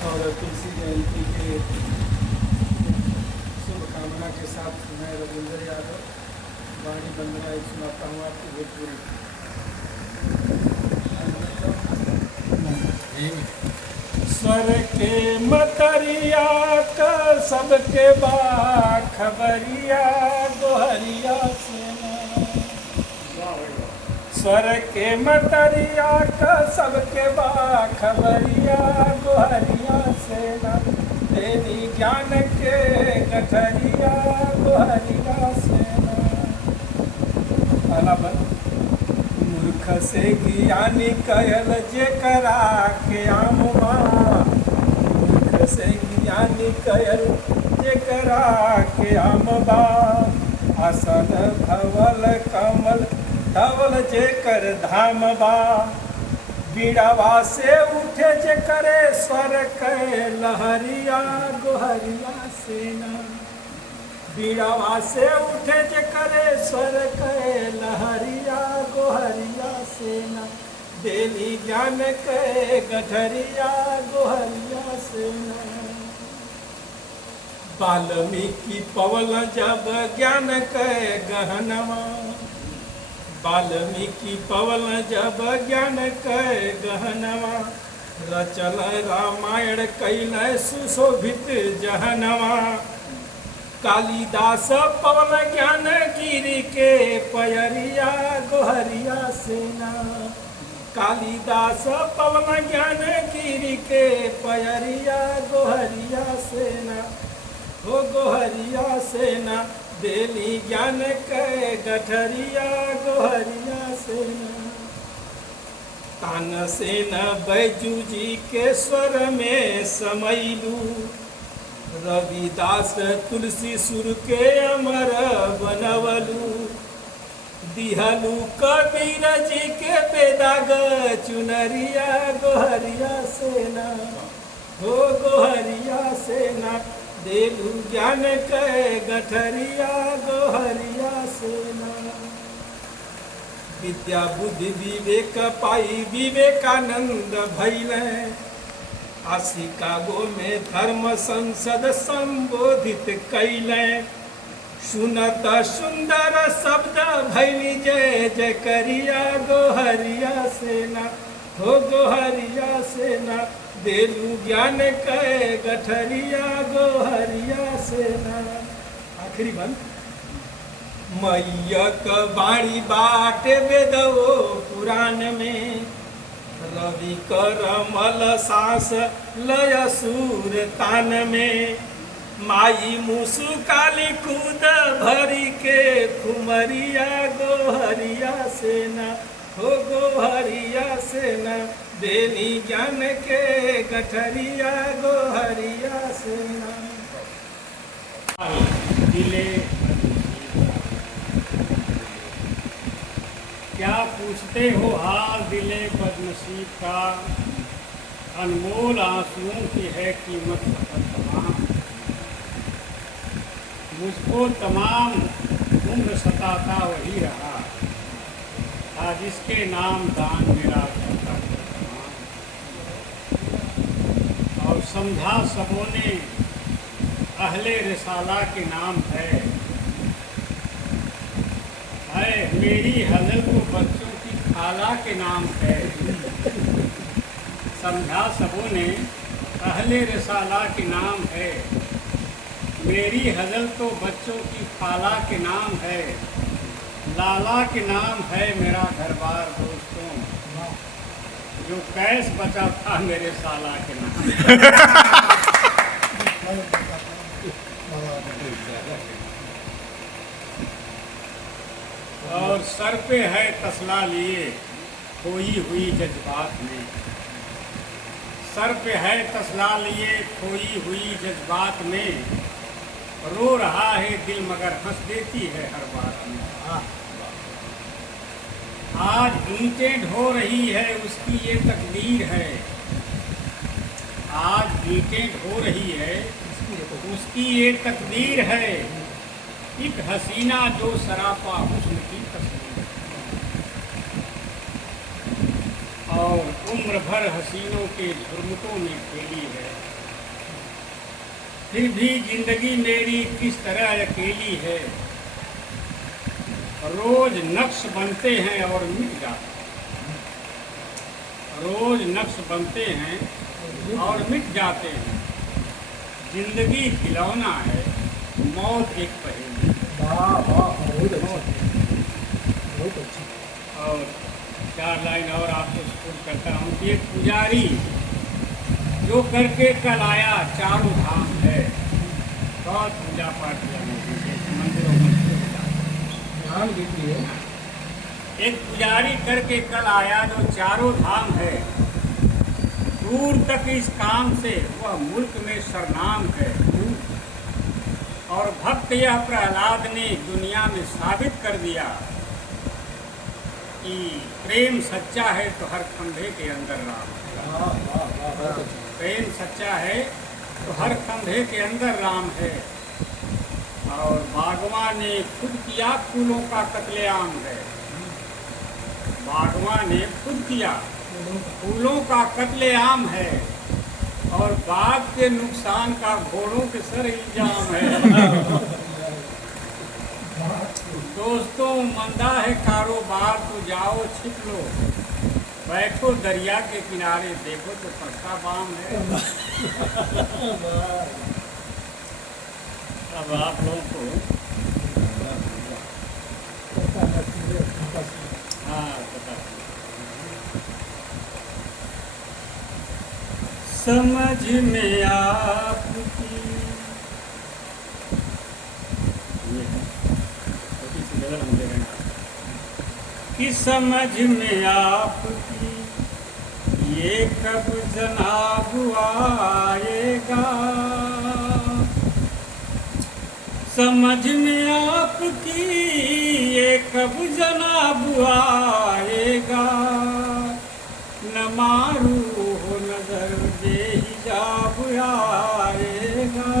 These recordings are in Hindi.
और तुलसी जयंती के शुभकामना के साथ मैं रविंद्र यादव वाणी वंदना एक सुनाता हूँ आपकी भोजपुरी। स्वर के मतरिया का सबके बा खबरिया गोहरिया सेना। स्वर के मतरिया का सबके बा खबरिया गोहरिया सेना। देवी ज्ञान के गठरिया गोहरिया सेना। मूर्ख से ज्ञानी कयल जे करा के आमवा। मूर्ख से ज्ञानी कयल जे करा के आमवा। आसन धवल कमल धवल जे कर धाम बा। बीड़ावा से उठे जे करे स्वर के लहरिया गोहरिया सेना। बीड़ावा से उठे जे करे स्वर के लहरिया गोहरिया सेना। देवी ज्ञान के गठरिया गोहरिया सेना। वाल्मीकि पवल जब ज्ञान के गहनवा। वाल्मीकि पवल जब ज्ञान के गहनवा। रचल रामायण कैल सुशोभित जहनवा। कालिदास पवन ज्ञान गिरी के पयरिया गोहरिया सेना। कालिदास पवन ज्ञान गिरी के पयरिया गोहरिया सेना। हो गोहरिया सेना। देली ज्ञान के गठरिया गोहरिया सेना। तानसेन बैजू जी के स्वर में समैलू। रविदास तुलसी सुर के अमर बनवलू। दिहलू कबीर जी के बेदाग चुनरिया गोहरिया सेना। हो गोहरिया सेना। देलू ज्ञान के गठरिया गोहरिया सेना। विद्या बुद्धि विवेक पाई विवेकानंद भैले। शिकागो में धर्म संसद संबोधित कैले। सुनत सुंदर शब्द भैली जय जय करिया गोहरिया सेना। हो गोहरिया सेना। देलू ज्ञान के गठरिया गोहरिया सेना। आखिरी बंद। मैयक बाणी बाटे वेदो पुराण में। रवि करमल सांस लय सूर तान में। माई मुसु काली कूद भरी के खुमरिया गोहरिया सेना। हो गोहरिया सेना। देली ज्ञान के गठरिया गोहरिया सेना। दिले क्या पूछते हो हाल दिले बदनसीब का। अनमोल आंसुओं की है कीमत तमाम। मुझको तमाम उम्र सताता वही रहा था जिसके नाम दान मेरा करता तमाम। और समझा सबों ने अहले रिसाला के नाम है। मेरी हज़ल को बच्चों की खाला के नाम है। समझा सबों ने अहले रिसाला के नाम है। मेरी हज़ल तो बच्चों की खाला के नाम है। लाला के नाम है मेरा घर बार दोस्तों। जो कैस बचा था मेरे साला के नाम। और सर पे है तसला लिए खोई हुई जज्बात में। सर पे है तसला लिए खोई हुई जज्बात में। रो रहा है दिल मगर हंस देती है हर बात में। आज ईंटें ढो रही है उसकी ये तकदीर है। आज ईंटें ढो रही है उसकी ये तकदीर है। एक हसीना जो सरापा हुस्न की तस्वीर। और उम्र भर हसीनों के झुरमुटों में खेली है। फिर भी जिंदगी मेरी किस तरह अकेली है। रोज नक्श बनते हैं और मिट जाते हैं। रोज नक्श बनते हैं और मिट जाते हैं। जिंदगी खिलौना है, मौत एक पहेली। वाह वाह, बहुत अच्छा, बहुत अच्छा। और 4 लाइन और आपको स्पूर्त करता हूँ कि एक पुजारी जो करके कल आया चारों धाम है। बहुत पूजा पाठ किया मंदिरों में ध्यान दीजिए। एक पुजारी करके कल आया जो चारों धाम है। दूर तक इस काम से वह मुल्क में सरनाम है। और भक्त यह प्रहलाद ने दुनिया में साबित कर दिया कि प्रेम सच्चा है तो हर खंभे के अंदर राम है। वाह वाह वाह, बहुत अच्छा। प्रेम सच्चा है तो हर खंभे के अंदर राम है। और बागवान ने खुद किया फूलों का कत्लेआम है। बागवान ने खुद किया फूलों का कत्लेआम है। और बाग के नुकसान का घोड़ों के सर इल्जाम है। दोस्तों मंदा है कारोबार तो जाओ छिप लो। बैठो दरिया के किनारे देखो तो पक्का बाम है। अब आप लोगों को हाँ बता समझ में आपकी ये है छोटी सी गजल हम ले रहे हैं कि समझ में आपकी ये कब जनाब आएगा। समझ में आपकी ये कब जनाब आएगा। न मारू हो नजर बेहिजाब आएगा।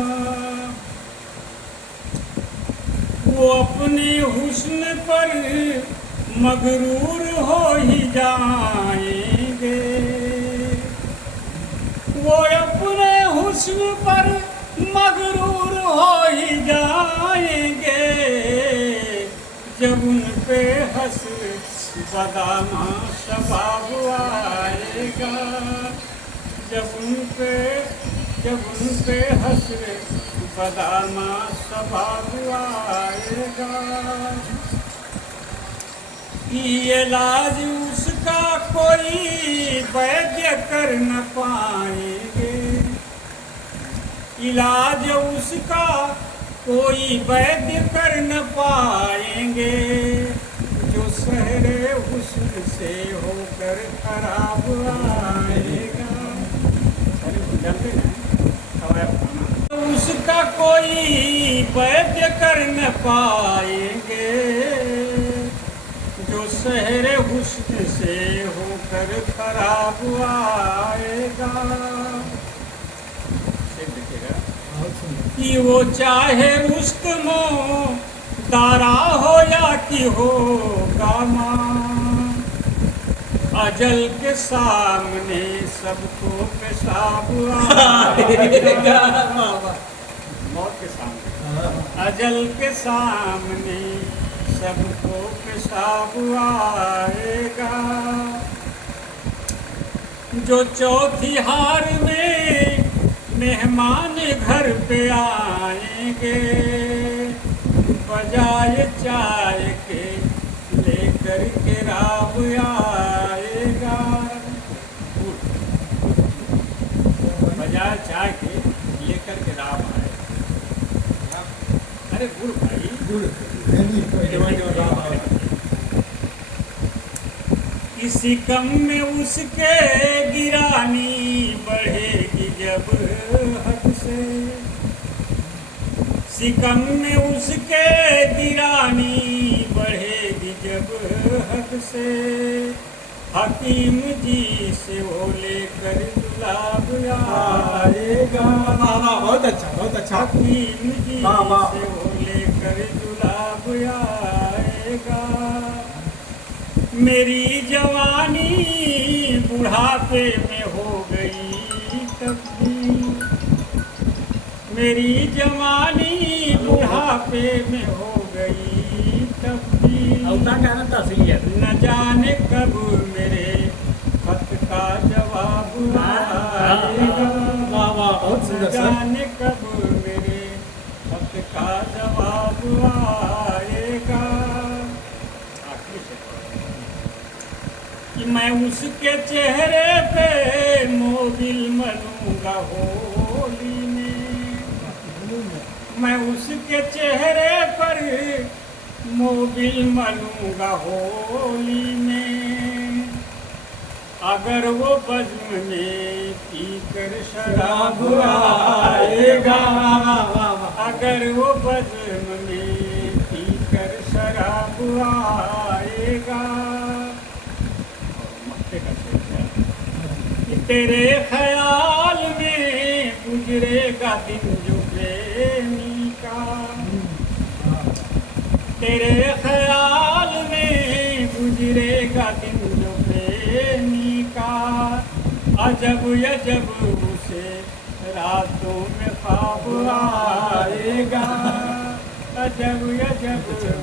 वो अपने हुस्न पर मगरूर हो ही जाएंगे। वो अपने हुस्न पर मगरूर हो ही जाएंगे। जब उन पे हंस बदामा शबाब आएगा। जब उन पे हंस बदामा शबाब आएगा। इलाज उसका कोई वैद्य कर न पाएंगे। इलाज उसका कोई वैद्य कर न पाएंगे। जो सहरे हुस्न से होकर खराब आएगा। उसका कोई वैद्य कर न पाएंगे। जो सहरे हुस्न से होकर खराब आएगा। कि वो चाहे रुस्तमो दारा हो या कि हो गामा। अजल के सामने सबको पेशाब आएगा। मौत के सामने अजल के सामने सबको पेशाब आएगा। जो चौथी हार में मेहमान घर पे आएंगे। बजाय चाय के लेकर के राब आएगा। बजाय चाय के लेकर के राब आएगा। अरे गुड़ भाई गुड़ किसी कम में उसके गिरानी बढ़ेगी जब हद से। सिकम में उसके गिरानी बढ़ेगी जब हद से। हकीम जी से वो लेकर गुलाब आएगा। बहुत अच्छा, बहुत अच्छा। हकीम जी वाह, वाह। से वो लेकर गुलाब आएगा। मेरी जवानी बुढ़ापे में हो गई तब्दील। मेरी जवानी बुढ़ापे में हो गई तब्दील। गाना तो असली है। न जाने कब मेरे खत का जवाब आएगा, वाह वाह बहुत न सुंदर सर। जाने कब मेरे खत का जवाब आएगा। आखिरी से कि मैं उसके चेहरे पे मोबिल मलूंगा होली में, मैं उसके चेहरे पर मोबिल मलूंगा होली में। अगर वो बज़्म में पीकर शराब आएगा, अगर वो बज़्म में पीकर शराब आएगा। कि तेरे ख्याल में गुजरेगा दिन जो प्रेमी का, तेरे ख्याल में गुजरेगा दिन जो प्रेमी का। अजब अजब उसे रातों में ख्वाब आएगा, अजब अजब उसे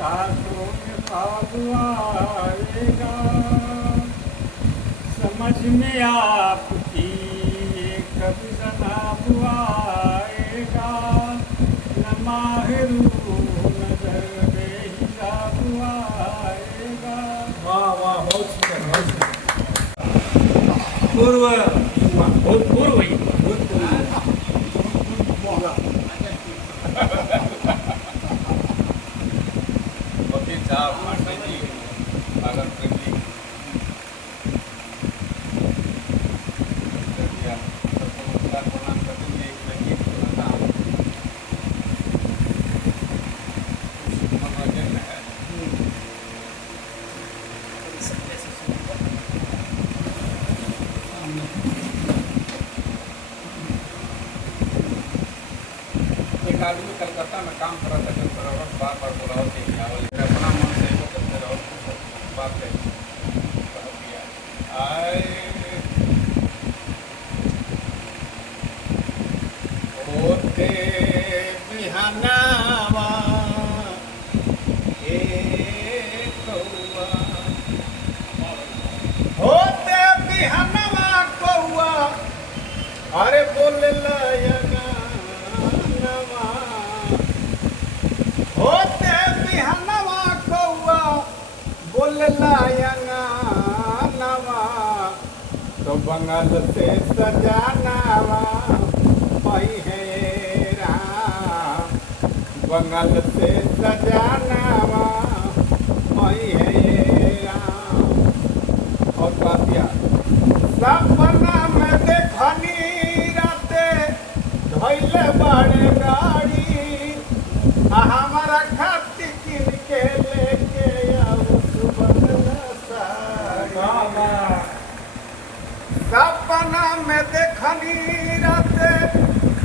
रातों में ख्वाब आएगा। समझ में आपकी ये कब जनाब आएगा, न माहिरू नजर बेहिसाब आएगा। वाह वाह बहुत सुंदर बहुत सुंदर। पूर्व युवा बहुत पूर्व युवा वकील साहब पांडे जी भागलपुर जी सबको नमस्कार प्रणाम करते हुए एक संगीत सुनाता हूँ। मनोरंजन है। एक आदमी कलकत्ता में काम कर रहा था, बार बार बोला अपना मन से वो करते रहो, बात है आए होते बिहानावा ए कौआ, होते बिहानवा कौआ, अरे बोले लयना नवा, होते बिहानवा कौआ बोले लयना नवा। तो बंगाल से सजानावा आई है राम, बंगाल से सजानावा आई है राम। और बातिया सपना में देखनी राते धैले बड़े गाड़ी, हमारा खाती किन के लेके आओ सुबह साड़ी। सपना में देखनी राते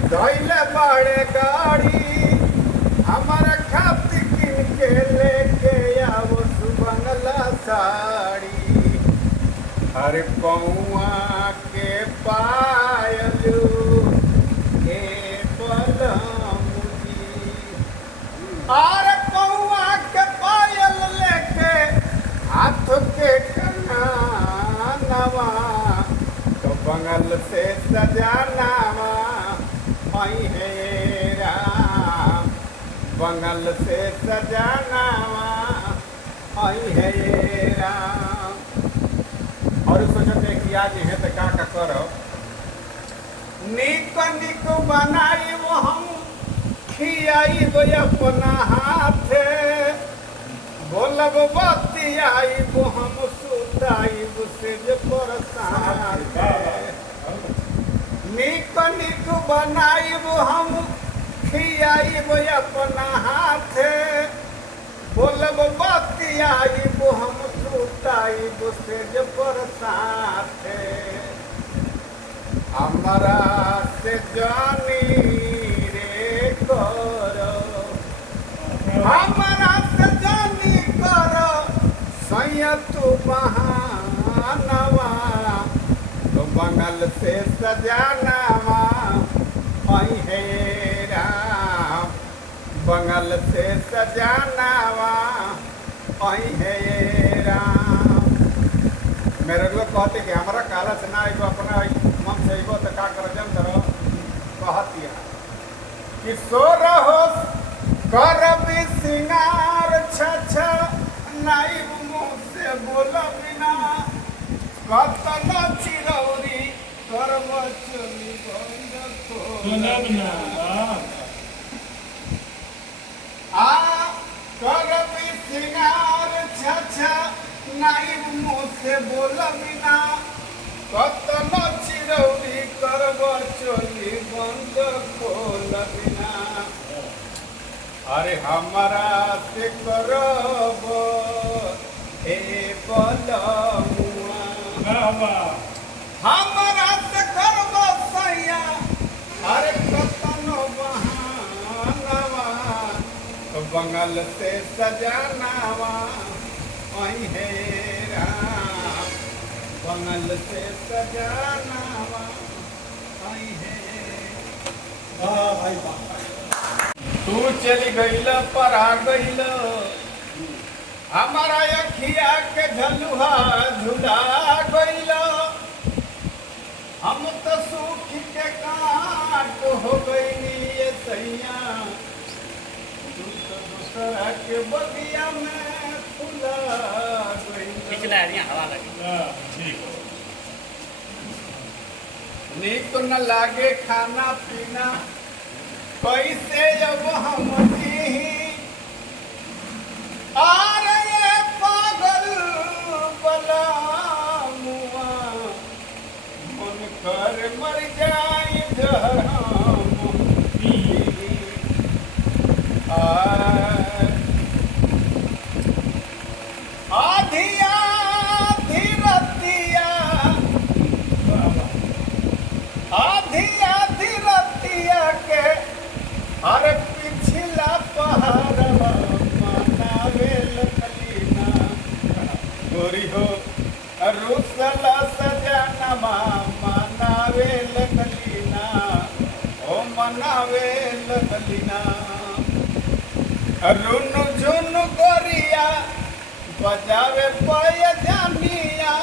धैले बड़े गाड़ी, हमारा खाती किन के लेके आओ सुबह साड़ी। हर पौआ के पायलू के बलमुजी, और पौआ के पायल लेके हाथ के कनानवा। तो बंगल से सजानावा आई है राम, बंगल से सजानावा आई है राम। और सोचते कि आज है तो का करो, निक निक बनाई वो हम खियाई वो अपना हाथे, बोलब बतियाई वो हम सुताई से जो परेशान है। निक निक बनाई वो हम खियाई वो अपना हाथे, बोलब बतियाई वो हम सुताई से जो परेशान है। हमारा से जानी रे करो, हमारा से जानी करो सैया तू बहानवा। तो बंगल से सजानावा आई बंगल से सजानावा आई है ये राम। मेरे लोग कहते कि हमारा काला से ना आइबो अपना मन से आइबो तो का कर जम तर कहतिया कि सो रहो कर सिंगार छछ नाई मुँह से बोला बिना कतल चिरौरी करब चली बंद आ कर सिंगार छछ नाई मुँह से बोला बिना कतल चिरौरी करब चली बंद खोल बिना। अरे हमारा से करब ए बलमुआ हमारा से करब सैया अरे कतनो बहानवा बंगल से सजानावा आई है राम। बंगल से सजानावा आई है। वाह भाई वाह। तू चली गईल पर आ गईल हमारा अखिया के झलुहा झुला गईल। हम तो सूख के काट हो गईनी ये सैया तू तो दूसरा के बगिया में फुला गईल। हवा लगी नीक न लागे खाना पीना कैसे अब हम जी आर ये पागल बलमुआ मन कर मर जाए आधिया धीरतिया आधिया धीरतिया के अरे पिछला पहाड़वा मनावे लगलीना गोरी हो रुसला सजनवा मनावे लगलीना ओ मनावे लगलीना। रुन झुन गोरिया बजावे पय जानिया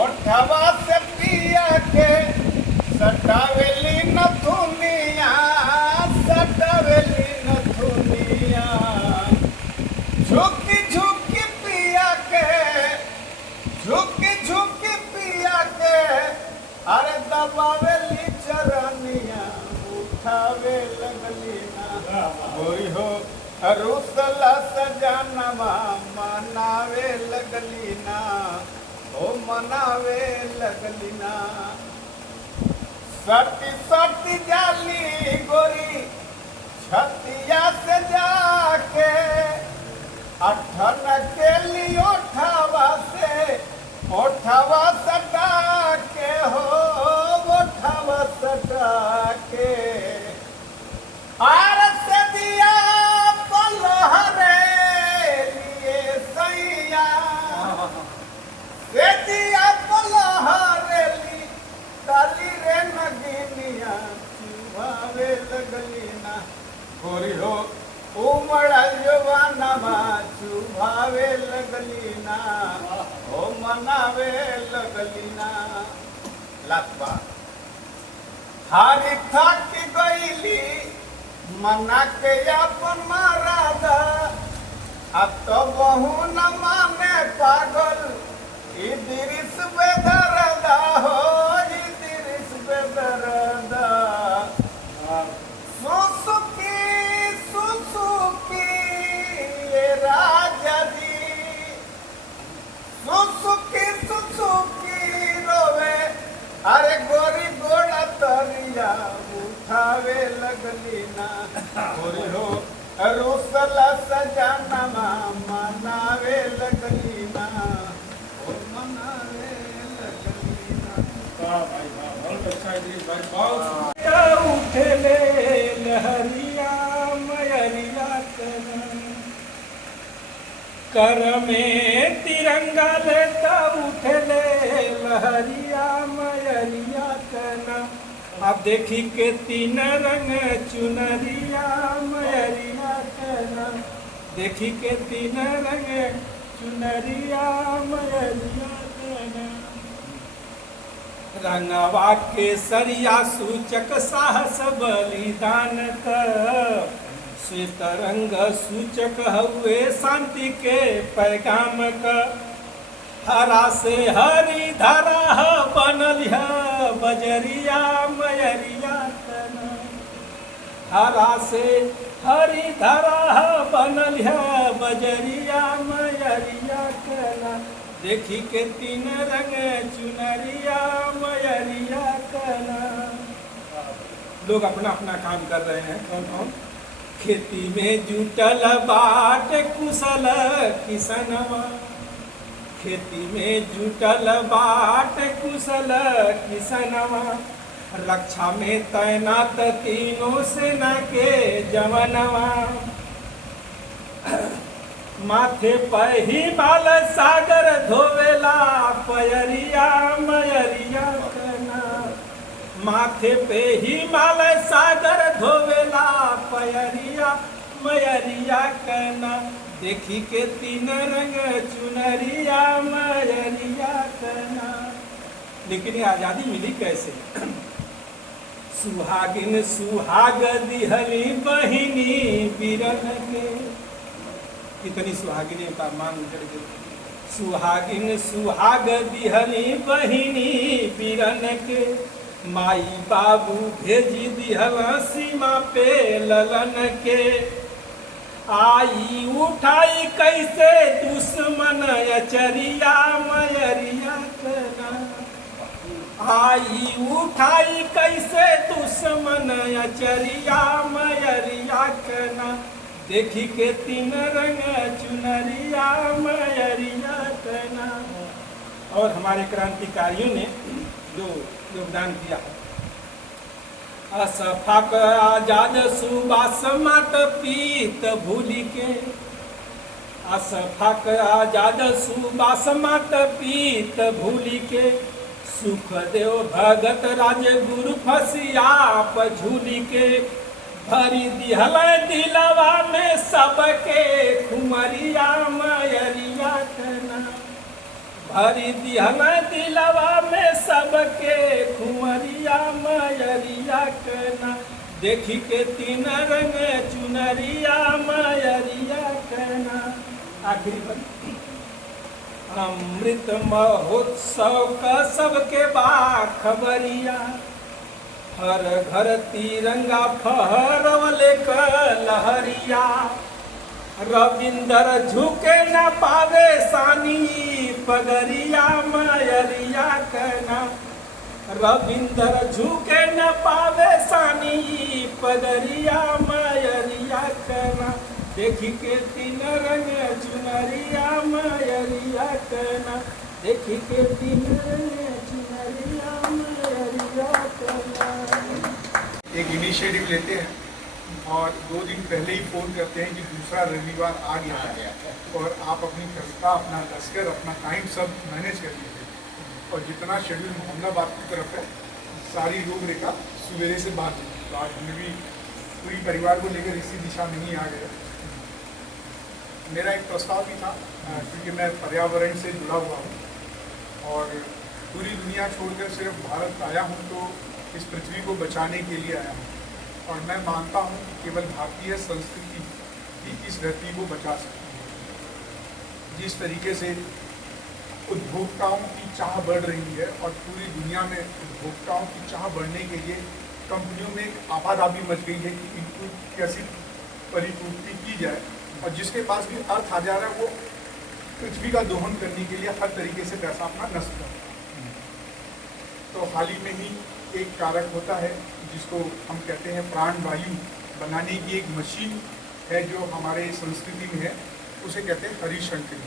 ओठवा से पिया के सटावेली नथुनिया सटावेली नथुनिया झुकी झुकी पिया के झुकी झुकी पिया के अरे दबावेली चरनिया उठावे लगली ना गोरी हो रुसला सजनवा मनावे लगली ना ओ मनावे लगली ना। सटी सटी जाली गोरी छतिया से जाके अठन के लिए ओठवा सटा के हो ओठवा सटा के आर से दिया पलहरे लिए सैया से दिया पलहरे ली ताली रे नगिनिया चुभावे लगली ना गोरी हो उमड़ा जवानवा चुभावे लगली ना ओ मनावे लगली ना। लतवा हारी थक गईली मना के अपन मारादा अब तो बहु न माने पागल इदरिस बेदरदा हो इदरिस बेदरदा सुसुकी सुसुकी ये राजा जी सुसुकी सुसुकी रोवे अरे गोरी गोड़ा तरिया उठावे लगली ना गोरी हो रुसला सजनवा मनावे लगली ना ओ मनावे लगली ना। वाह भाई वाह बहुत अच्छा है भाई बहुत उठले लहरिया मयरिया कर में तिरंगा लेता उठले लहरिया मयरिया कना अब देखी के तीन रंग चुनरिया मयरिया कहना, देखी के तीन रंग चुनरिया मयरिया कहना। रंगवा के सरिया सूचक साहस बलिदान का, श्वेत रंग सूचक हुए शांति के पैगाम का। हरा से हरी धरा बनल है बजरिया मयरिया कहना, हरा से हरी धरा बनल है बजरिया मयरिया कहना। देखी के तीन रंग चुनरिया मयरिया कहना। लोग अपना अपना काम कर रहे हैं, कौन कौन? खेती में जुटल बाट कुशल किसनवा, खेती में जुटल बाट कुशल किसनवा। रक्षा में तैनात तीनों सेना के जवानवा। माथे पर ही बाल सागर धोवेला पयरिया मयरिया कहना, माथे पे ही माल सागर धोवेला पयरिया मयरिया कहना। देखी के तीन रंग चुनरिया मयरिया कहना। लेकिन ये आज़ादी मिली कैसे? सुहागिन सुहाग दिहली बहिनी बिरन के, कितनी सुहागिनी का मान उजड़ गई। सुहागिन सुहाग दिहली बहिनी बिरन के, माई बाबू भेजी दिहल सीमा पे ललन के। आई उठाई कैसे दुश्मन अचरिया मयरिया कहना, आई उठाई कैसे दुश्मन अचरिया मयरिया कहना। देखी के तीन रंग चुनरिया मयरिया कहना। और हमारे क्रांतिकारियों ने जो योगदान दिया है, असफाक आजाद सुबास मात पीत भूली के, असफाक आजाद सुबास मात पीत भूली के। सुखदेव भगत राजगुरु फसियाप झूली के, भरी दिहल दिलवा में सबके खुमरिया मयरिया कहना, भरी दिहल दिलवा में सबके खुमरिया मयरिया कहना। देखी के तीन रंग चुनरिया मयरिया कहना। आखिरी बात, अमृत महोत्सव का सबके बाखबरिया, हर घर तिरंगा फहरवले क लहरिया। रविंदर झुके न पावे सानी पगरिया मयरिया कहना, रविंदर झुके न पावे सानी पगरिया मयरिया कहना। देखी के तीन रंग चुनरिया मयरिया कहना, देखी के तीन रंग चुनरिया मयरिया कहना। एक इनिशिएटिव लेते हैं और 2 दिन पहले ही फ़ोन करते हैं कि दूसरा रविवार आ गया है और आप अपनी व्यवस्था, अपना लश्कर, अपना टाइम सब मैनेज कर लीजिए। और जितना शेड्यूल मोहम्मदाबाद की तरफ है सारी रूपरेखा सवेरे से बाहर। तो आज हमें भी पूरी परिवार को लेकर इसी दिशा में ही आ गए। मेरा एक प्रस्ताव भी था, क्योंकि मैं पर्यावरण से जुड़ा हुआ हूँ और पूरी दुनिया छोड़कर सिर्फ भारत आया हूँ, तो इस पृथ्वी को बचाने के लिए आया हूँ। और मैं मानता हूँ केवल भारतीय संस्कृति ही इस धरती को बचा सकती है। जिस तरीके से उपभोक्ताओं की चाह बढ़ रही है और पूरी दुनिया में उपभोक्ताओं की चाह बढ़ने के लिए कंपनियों में एक आपाधापी मच गई है कि इनको कैसी परिपूर्ति की जाए, और जिसके पास भी अर्थ आ जा रहा है वो पृथ्वी का दोहन करने के लिए हर तरीके से पैसा अपना नष्ट करता है। तो हाल ही में ही एक कारक होता है जिसको हम कहते हैं प्राण वायु बनाने की एक मशीन है जो हमारे संस्कृति में है, उसे कहते हैं हरिशंकरी।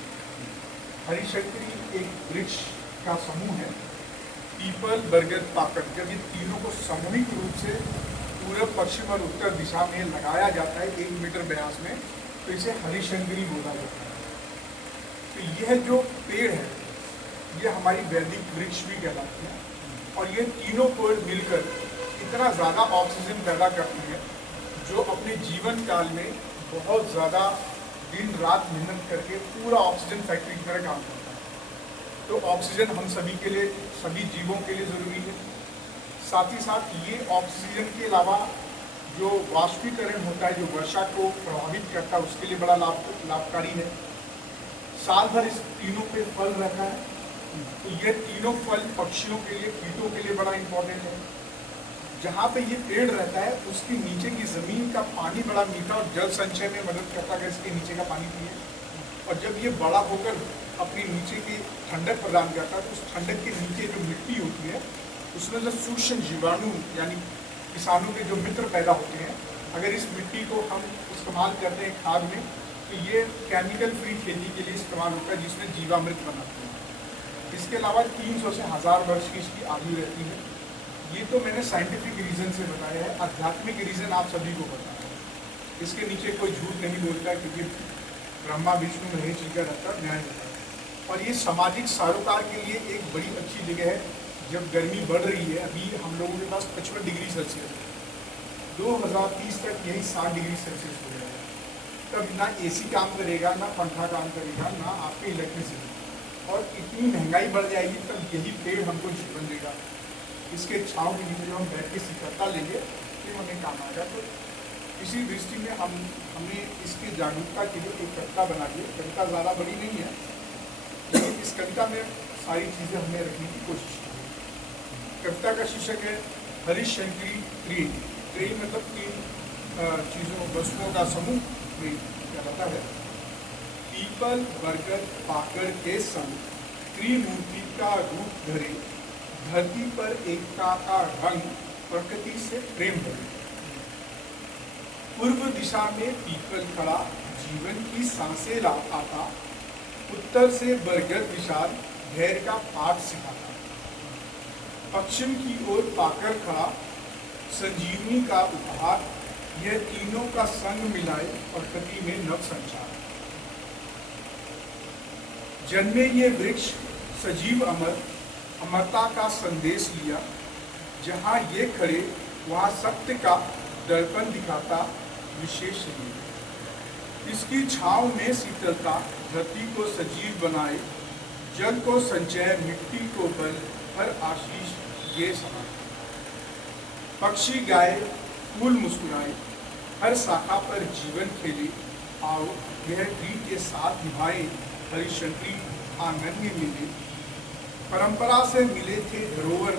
हरिशंकरी एक वृक्ष का समूह है, पीपल, बरगद, पाकड़। जब ये तीनों को सामूहिक रूप से पूर्व, पश्चिम और उत्तर दिशा में लगाया जाता है 1 मीटर व्यास में, तो इसे हरिशंकरी बोला जाता है। तो यह जो पेड़ है ये हमारी वैदिक वृक्ष भी कहलाती है, और ये तीनों पेड़ मिलकर एक इतना ज़्यादा ऑक्सीजन पैदा करती है, जो अपने जीवन काल में बहुत ज़्यादा दिन रात मेहनत करके पूरा ऑक्सीजन फैक्ट्री की तरह काम करता है। तो ऑक्सीजन हम सभी के लिए, सभी जीवों के लिए ज़रूरी है। साथ ही साथ ये ऑक्सीजन के अलावा जो वाष्पीकरण होता है, जो वर्षा को प्रभावित करता है, उसके लिए बड़ा लाभकारी है। साल भर इस तीनों पे फल रहता है, तो ये तीनों फल पक्षियों के लिए, कीटों के लिए बड़ा इम्पोर्टेंट है। जहाँ पे ये पेड़ रहता है उसके नीचे की ज़मीन का पानी बड़ा मीठा और जल संचय में मदद करता है, इसके नीचे का पानी पिए। और जब ये बड़ा होकर अपनी नीचे की ठंडक प्रदान करता है, तो उस ठंडक के नीचे जो मिट्टी होती है उसमें जो सूक्ष्म जीवाणु यानी किसानों के जो मित्र पैदा होते हैं, अगर इस मिट्टी को हम इस्तेमाल करते हैं खाद में, तो ये केमिकल फ्री खेती के लिए इस्तेमाल होता है, जिसमें जीवामृत बनाते हैं। इसके अलावा 300 से 1000 वर्ष की इसकी आयु रहती है। ये तो मैंने साइंटिफिक रीज़न से बताया है, आध्यात्मिक रीज़न आप सभी को पता है। इसके नीचे कोई झूठ नहीं बोलता, क्योंकि ब्रह्मा विष्णु महेश जी का रहता न्याय होता है। और ये सामाजिक सरोकार के लिए एक बड़ी अच्छी जगह है। जब गर्मी बढ़ रही है, अभी हम लोगों के पास 55 डिग्री सेल्सियस है, 2030 तक यही 60 डिग्री सेल्सियस हो जाएगा। तब ना एसी काम करेगा, ना पंखा काम करेगा, ना आपकी इलेक्ट्रिसिटी, और इतनी महंगाई बढ़ जाएगी, तब यही पेड़ हमको जीवन देगा। इसके छाँव के नीचे जो हम बैठ के सिकरता लेंगे, ये हमें काम आएगा। तो इसी दृष्टि में हमें इसकी जागरूकता के लिए एक कविता बना दी। कविता ज़्यादा बड़ी नहीं है, लेकिन इस कविता में सारी चीज़ें हमने रखने की कोशिश की। कविता का शीर्षक है हरिशंकरी ट्री। ट्री मतलब 3 चीज़ों, वस्तुओं का समूह ट्री कहलाता है। पीपल बरगद पाकड़ के संग त्रिमूर्ति का रूप धरे, धरती पर एकता का रंग प्रकृति से प्रेम भरे। पूर्व दिशा में पीपल खड़ा जीवन की सांसें आता, उत्तर से बरगद विशाल धैर्य का पाठ सिखाता। पश्चिम की ओर पाकर खड़ा संजीवनी का उपहार, यह तीनों का संग मिलाए प्रकृति में नव संचार। जन्मे ये वृक्ष सजीव अमर, अमरता का संदेश लिया, जहाँ ये खड़े वहाँ सत्य का दर्पण दिखाता विशेष लिया। इसकी छाँव में शीतलता धरती को सजीव बनाए, जल को संचय मिट्टी को बल, हर आशीष ये समान। पक्षी गाए फूल मुस्कुराए, हर शाखा पर जीवन खेले, आओ यह ट्री के साथ निभाए, हरिशंकरी आंगन में मिले। परंपरा से मिले थे धरोहर,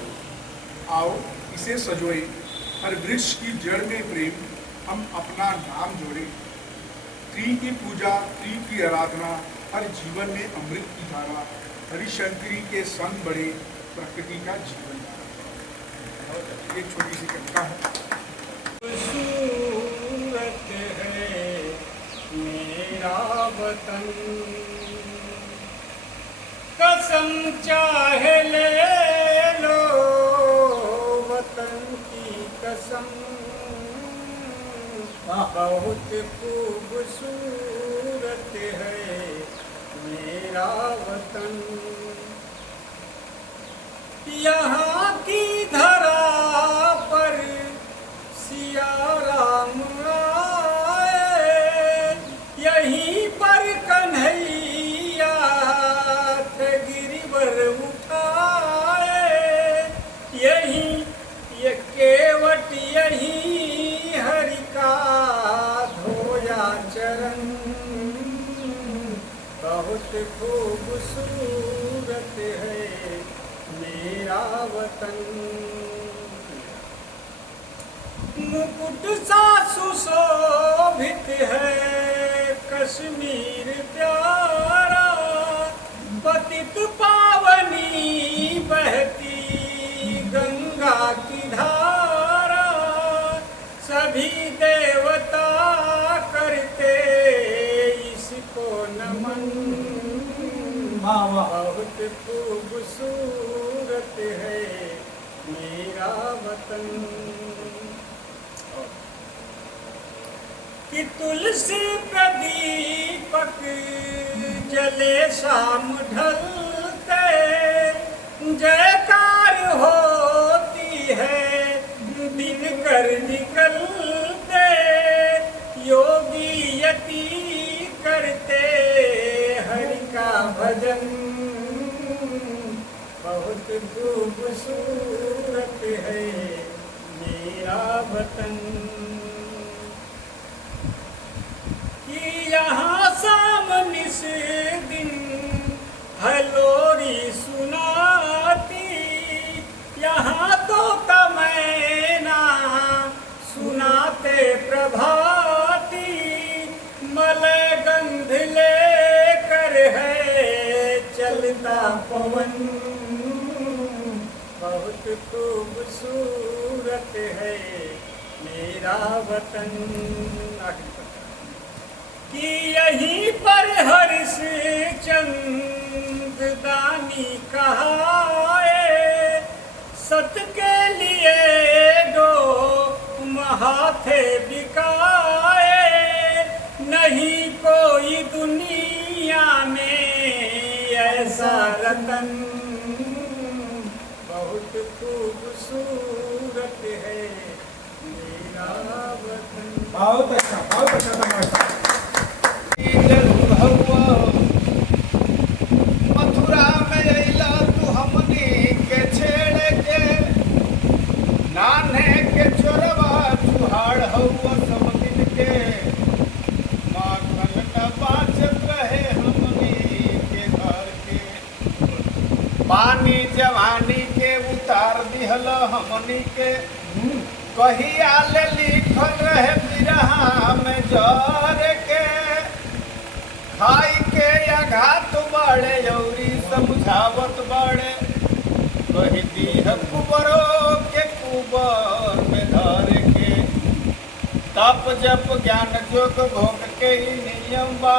आओ इसे सजोए, हर वृक्ष की जड़ में प्रेम हम अपना नाम जोड़े। ट्री की पूजा, ट्री की आराधना, हर जीवन में अमृत की धारा, हरिशंकरी के संग बड़े प्रकृति का जीवन। एक छोटी सी कविता है। खूबसूरत है मेरा वतन, कसम चाहे ले लो वतन की कसम, बहुत खूबसूरत है मेरा वतन। यहाँ की धरा पर सिया राम आए, यहीं पर कन्हैया थे गिरिवर उठाए, यहीं ये केवट यहीं हरि का धोया चरण, बहुत खूबसूरत है मेरा वतन। मुकुट सा सुशोभित है कश्मीर प्यारा, पतित पावनी बहती गंगा की धारा, सभी देवता करते इसको नमन, बहुत खूबसूरत है मेरा वतन। कि तुलसी प्रदीपक जले शाम ढलते, जयकार होती है कर निकलते योगी यति करते हरि का भजन। बहुत खूबसूरत है मेरा वतन कि यहाँ सामने से दिन हलोरी सुनाती, यहाँ तो तमैना सुनाते प्रभाती, मलय गंध लेकर है चलता पवन। बहुत खूबसूरत है मेरा वतन कि यहीं पर हर्ष चंद दानी कहाए, सत के लिए दो महाथे बिकाए, नहीं कोई दुनिया में ऐसा रतन। बहुत खूबसूरत है मेरा वतन। बहुत अच्छा धन्यवाद। मथुरा में अइला तू हमनी के छेड़ के, नाने के चोरवा चुहाड़ हउआ सब दिन के, माखन का बाचत रहे हमनी के घर के, पानी जवानी के उतार दिहल हमनी के, कहिया ले लिखल रहे बिरहा में जर के, खाई के आघात बाड़े यौरी समझावत बाड़े, कही दीह कुबरो के कुबर में धर के, तप जप ज्ञान जोग भोग के ही नियम बा,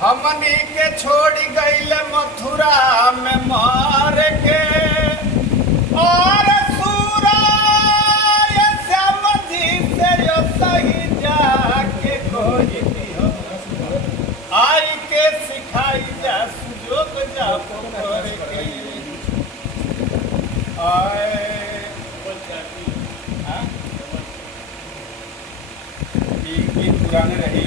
हमनी के छोड़ी गईल मथुरा में मार के। और सूरा श्याम जी से यो सही जाके खोज दियो, आई के सिखाई जा सुजोग जा पोखर के। आए गीत पुराने रही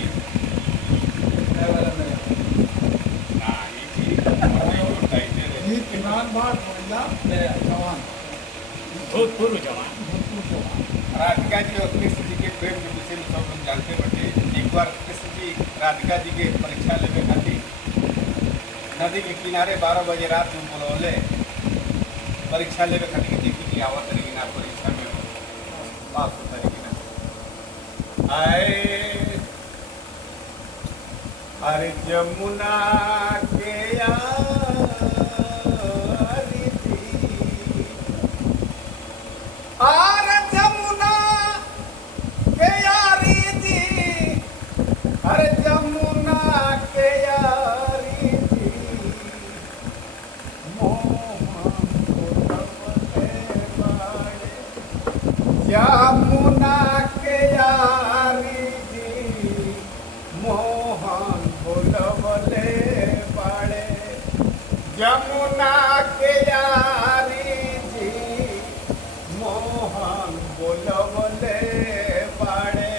भूतपूर्व जवान राधिका जी और कृष्ण जी के प्रेम के विषय में सब लोग जानते बटे। एक बार कृष्ण जी राधिका जी के परीक्षा लेवे खातिर नदी के किनारे 12 बजे रात में बुलौले परीक्षा लेवे खातिर देखी कि आवत रही ना परीक्षा में पास होता है कि ना। आए अरे जमुना के यारी थी, अरे जमुना के यारी थी, अरे जमुना के यारी थी, जमुना के यारी थी, मोहन बोलवले बाड़े, जमुना के यारी जी मोहन बोलवले बाड़े,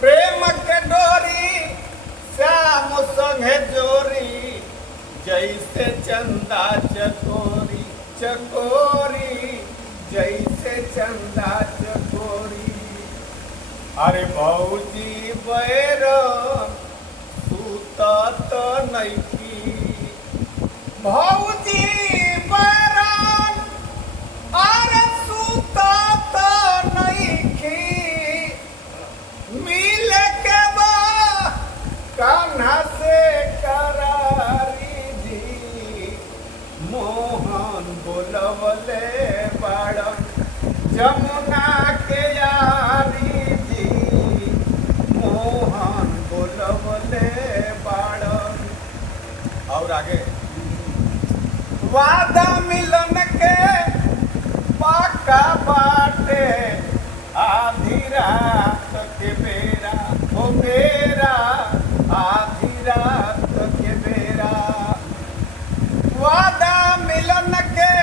प्रेम के डोरी श्याम संगे जोरी, जैसे चंदा चकोरी चकोरी, जैसे चंदा चकोरी। अरे भौजी बैरन सुतत नइखी, भौजी बैरन अरे सुतत नइखी, मिले के बा कान्हा से करारी जी, मोहन बोलवले बाड़न, जमुना के यारी जी, मोहन बोलवले बाड़न। और आगे वादा मिलन के पाका बाटे, आधी रात के बेरा ओ बेरा, आधी रात के बेरा, वादा मिलन के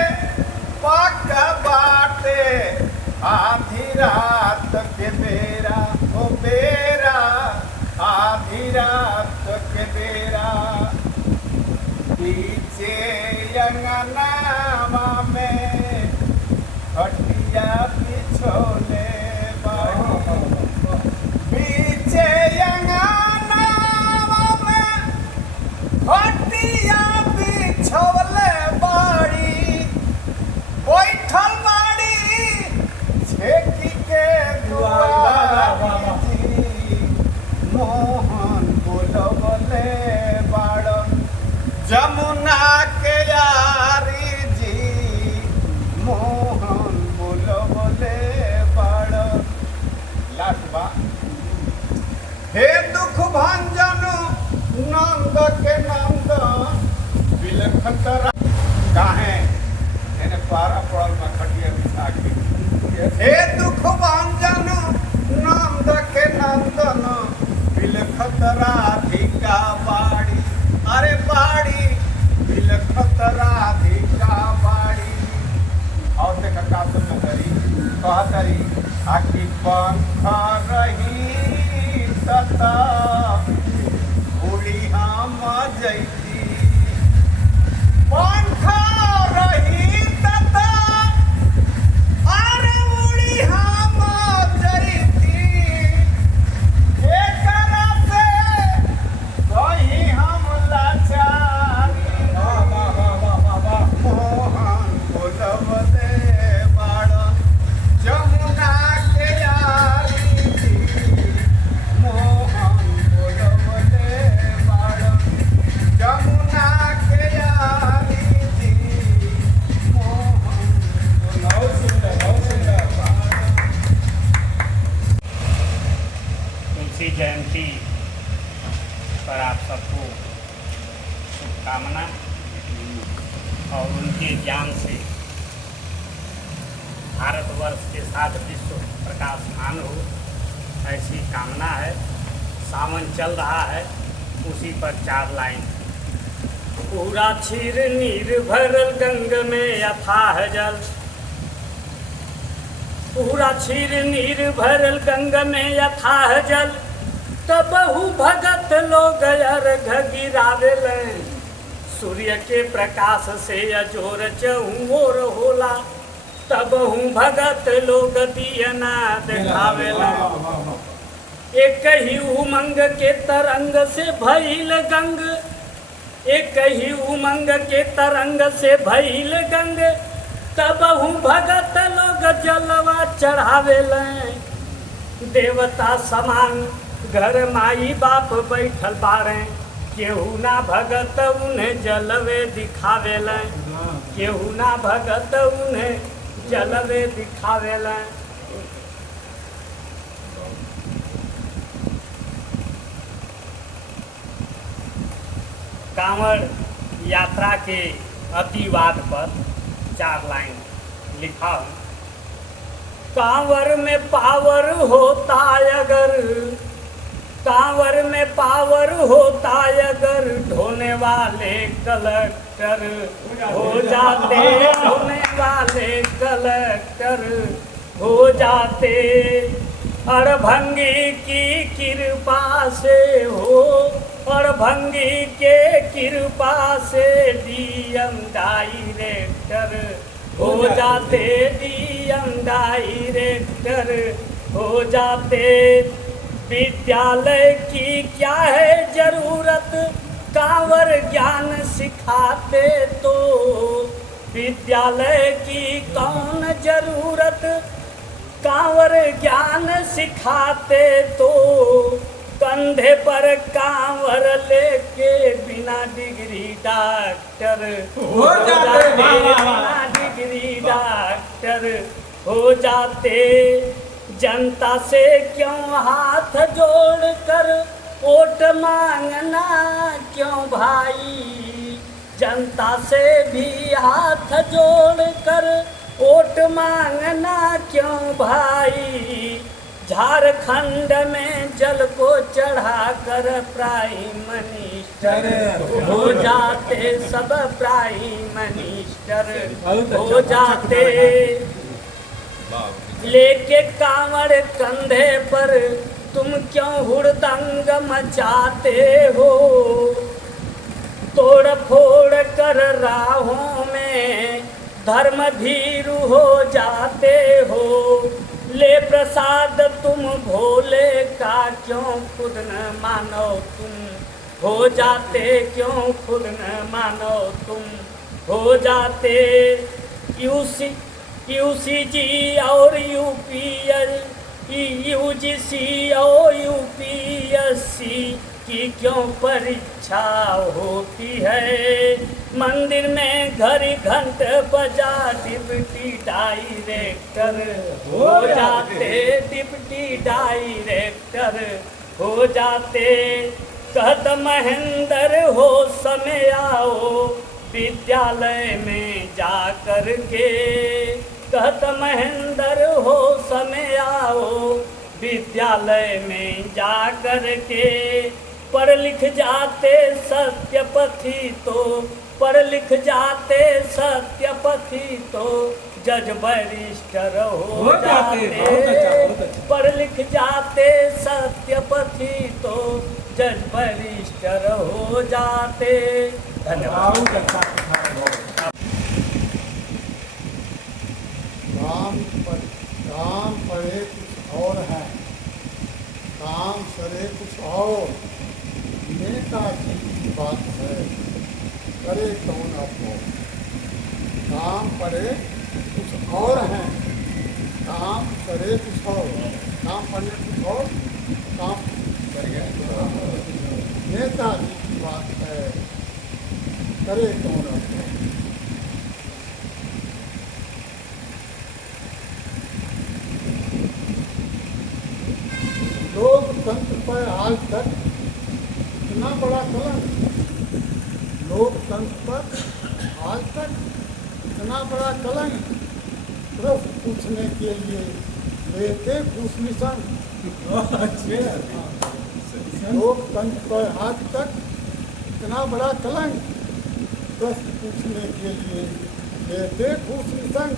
पाका बाटे, आधी रात के बेरा ओ बेरा, आधी रात के बेरा, पीछे अंगनावा में खटिया बिछोले बाड़ी, पीछे अंगनावा में खटिया बिछोले बाड़ी, बैठल बाड़ी छेकी के दुआरी जी, मोहन बोलबले बाड़न जमुना के यारी जी, मोहन बोलबले बाड़न। लास्ट बा, हे दुख भंजन नंद के नंद बिलखत काहे एने पारा पड़ल में खटिया बिछा के, हे दुख भंजन नंद के नंदन बिलखत राधिका बाड़ी, अरे बाड़ी बिलखत राधिका बाड़ी। और देखा का सुन करी कहतरी, आखी पंख रही तता उड़ी हम जैती, पंख रही तता अरे उड़ी हम जैती, एकरा से कहीं हम लाचारी, मोहन बोलबले बाड़न जमुना के यारी जी, मोहन बोलबले बाड़न जमुना के यारी जी, मोहन बहुत सुंदर, बहुत सुंदर। तुलसी जयंती पर आप सबको शुभकामना और उनके ज्ञान से भारतवर्ष के साथ विश्व प्रकाशमान हो, ऐसी कामना है। सावन चल रहा है, उसी पर 4 लाइन। पूरा क्षीर नीर भरल गंग में अथाह जल, पूरा क्षीर नीर भरल गंग में अथाह जल, तब बहु भगत लोग अर्घ गिरावेलें, सूर्य के प्रकाश से अजोर चहुओर होला, तब हूँ भगत लोग दियना देखावेलें। एक ही उमंग के तरंग से भइल गंग, एक ही उमंग के तरंग से भइल गंग, तब हूँ भगत लोग जलवा चढ़ावेलें। देवता समान घर माई बाप बैठल बारें, केहू ना भगत उन्हें जलवे दिखावेलें, केहू ना भगत उन्हें जलवे दिखावेलें। कांवड़ यात्रा के अतिवाद पर 4 लाइन लिखा हूँ। कांवर में पावर होता अगर, कांवर में पावर होता अगर, ढोने वाले कलेक्टर हो जाते, ढोने वाले कलेक्टर हो जाते। अड़भंगी की कृपा से हो, अड़भंगी के कृपा से डीएम डायरेक्टर हो जाते, डीएम डायरेक्टर हो जाते। विद्यालय की क्या है जरूरत, कांवर ज्ञान सिखाते तो। विद्यालय की कौन जरूरत, कांवर ज्ञान सिखाते तो। कंधे पर कांवर लेके बिना डिग्री डॉक्टर हो जाते, बिना डिग्री डॉक्टर हो जाते। जनता से क्यों हाथ जोड़कर वोट मांगना क्यों भाई, जनता से भी हाथ जोड़कर वोट मांगना क्यों भाई। झारखंड में जल को चढ़ाकर प्राइम मिनिस्टर हो जाते, सब प्राइम मिनिस्टर हो जाते। लेके कांवड़ कंधे पर तुम क्यों हुड़दंग मचाते हो, तोड़ फोड़ कर राहों में धर्म भीरू हो जाते हो। ले प्रसाद तुम भोले का क्यों खुद न मानो तुम हो जाते, क्यों खुद न मानो तुम हो जाते। यूसीजी और यूजीसी और यूपीएससी की क्यों परीक्षा होती है, मंदिर में घड़ी घंट बजा डिप्टी डायरेक्टर हो जाते, डिप्टी डायरेक्टर हो जाते। कहत महेंद्र हो समय आओ विद्यालय में जा कर के, कहत महेंद्र हो समय आओ विद्यालय में जा कर के। पढ़ लिख जाते सत्यपथी तो, पढ़ लिख जाते सत्यपथी तो जज बैरिस्टर हो जाते। पढ़ लिख जाते सत्यपथी तो जज बैरिस्टर हो जाते। धन्यवाद। काम पढ़े कुछ और है, काम करे कुछ और, नेताजी की बात है, करे कौन आपको। काम पढ़े कुछ और है, काम करे कुछ और, काम पढ़े कुछ और, काम करे नेताजी की बात है, करे कौन आपको। लोकतंत्र पर आज तक इतना बड़ा कलंक, लोकतंत्र पर आज तक इतना बड़ा कलंक, प्रश्न पूछने के लिए लेते घूस मिशन। लोकतंत्र पर आज तक इतना बड़ा कलंक, प्रश्न पूछने के लिए लेते घूस मिशन।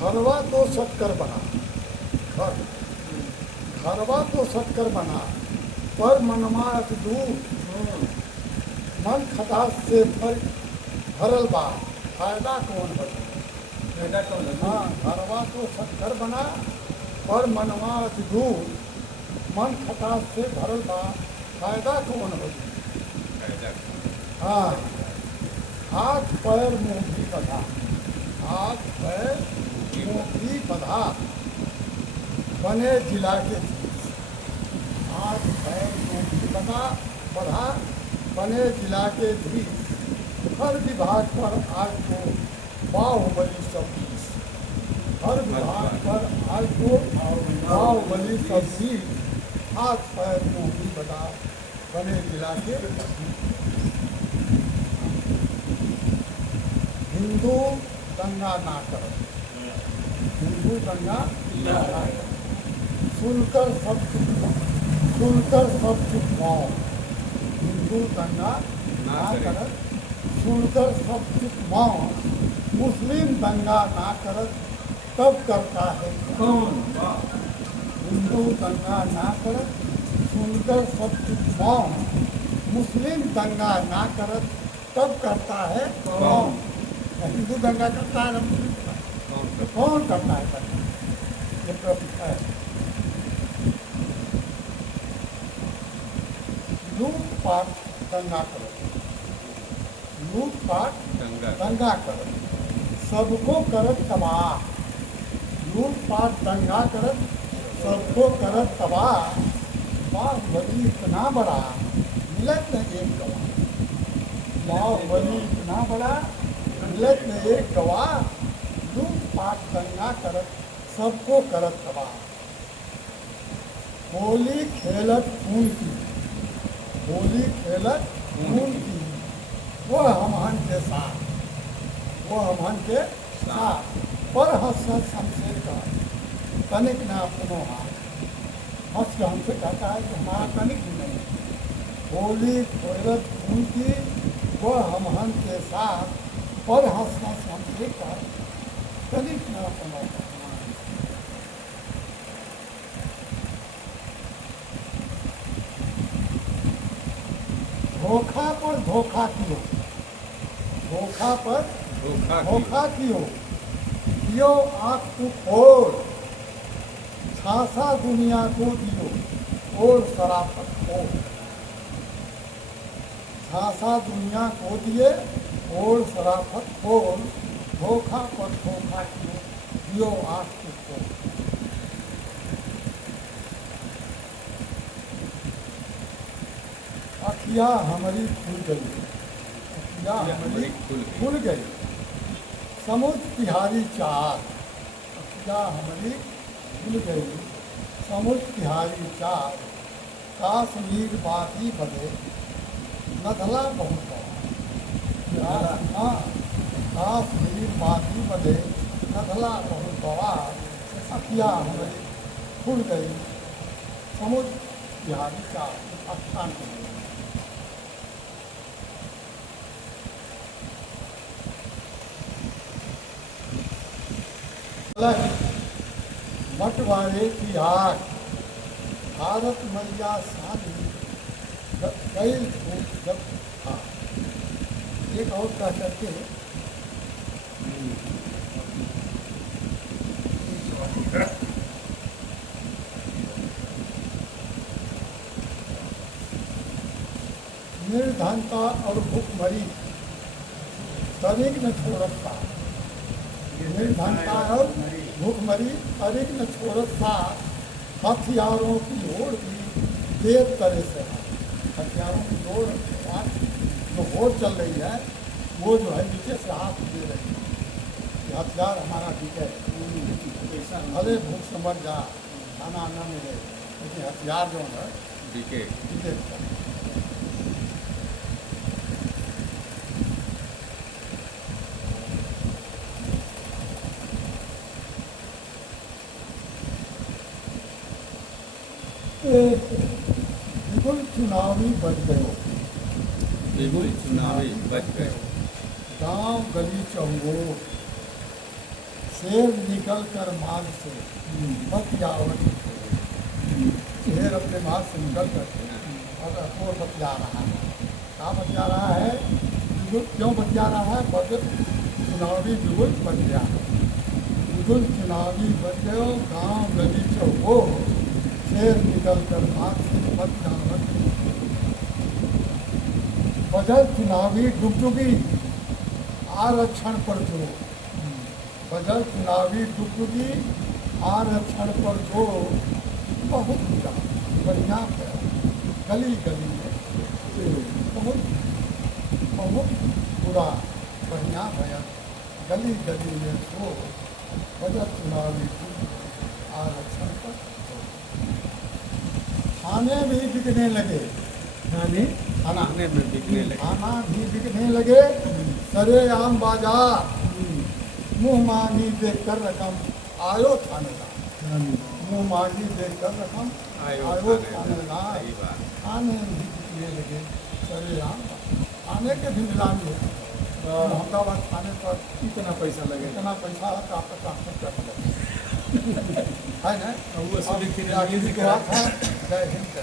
घरवा तो शक्कर बना, घरवा तो शक्कर बना, पर मनमात दूर, मन खटास से भरल बा, फायदा कौन बचा। हाँ, घरवा तो शक्कर बना पर मनमात दूर, मन खटास से भरल बा, फायदा कौन बचा। हाँ, हाथ पैर मुँह भी बधा, हाथ पैर मुँह बधा, बने जिला के हाथ पैर मुँह बधा, बने जिला के धीश। हर विभाग पर आज को बाहुबली सबीस, हर विभाग पर आज को बाहुबली सबीस। हाथ पैर मुँह बधा, बने जिला के हिंदू दंगा ना करो, हिंदू दंगा ना करो, सुनकर सब चुप पाओ, हिंदू दंगा ना कर, सुनकर सब चुप पाओ। मुस्लिम दंगा ना कर तब करता है कौन। हिंदू दंगा ना कर, सुनकर सब चुप पाओ, मुस्लिम दंगा ना कर तब करता है कौन। हिंदू दंगा करता है ना मुस्लिम तो कौन करता है, ये प्रश्न है। लूटपाट दंगा करो, लूटपाट दंगा करो, सबको करत तबाह, लूटपाट दंगा करत सबको करत तबाह। बाहुबली इतना बड़ा मिलत न एक गवाह, बाहुबली इतना बड़ा मिलत न एक गवाह। लूटपाट दंगा करत सबको करत तबाह। होली खेलत खून की, होली खेलत खून की, वो हमहन के साथ, वो हमहन के साथ। पर हंस हमसे का तनिक ना अपनो हाथ, हंस के हमसे कहता है कि हमारा तनिक भी नहीं। होली खेलत खून की, वो हमहन के साथ, और हंसना समझे का तनिक ना अपना धोखा पर धोखा कियो, धोखा पर धोखा कियो, कियो आँख को खोल, छासा दुनिया को दियो और शराफत खोल, छासा दुनिया को दिए और शराफत खोल, धोखा पर धोखा कियो, दियो आँख को खोल। अखिया हमारी खुल गई, अखिया हमारी खुल गई, समुद्र तिहारी चार, अखिया हमारी खुल गई, समुद्र तिहारी चार, काश्मीर बाती बने नधला बहुत हाँ, काश्मीर बाती बने नधला बहुत बवार, अखिया हमारी खुल गई, समुद्र तिहारी चार, अख्यान के लिए। बंटवारे की आग, भारत मैया सानी गई धूप जब था। एक और कह करके निर्धनता और भूखमरी तरीक न छोड़ता, निर्धनता और भूखमरी तरीक न छोड़ता, हथियारों की ओर भी देव तरह से है। हथियारों की ओर जो होड़ चल रही है वो जो है नीचे से हाथ दे रही है कि हथियार हमारा ठीक है, भले भूख से मर जा, खाना न मिले, लेकिन हथियार जो है डीके बिल्कुल चुनावी बच गए, बिल्कुल चुनावी बच गए, गांव गली चौगोर शेर निकल कर माल से बतियावत, शेर अपने माल से निकल कर और बतिया रहा है। क्या बतिया रहा है? बिल्कुल क्यों बतिया रहा है? बजट चुनावी बिल्कुल बच गया, बिल्कुल चुनावी बच गए, गांव गली चौगोर शेर निकल कर माल से बतियावत, बजट चुनावी डुगडुगी आरक्षण पर जो, बजट चुनावी डुगडुगी आरक्षण पर जो, बहुत बढ़िया है गली गली में, बहुत बहुत बुरा बढ़िया भया गली गली में जो, बजट चुनावी आरक्षण पर जो। खाने भी बिकने लगे, खाना में बिकने लगे, खाना भी बिकने लगे, सरेआम बाजार, मुँह मांगी देख कर रकम आयो थानेदार, मुँह मांगी देख कर रकम आयो थानेदार, खाने भी बिकने लगे, सरेआम खाने के भी नीलामी है। अहमदाबाद खाने पर कितना पैसा लगे? इतना पैसा है तो आपका ट्रांसफर कर देगा है ना। वो सभी अब जय हिंद।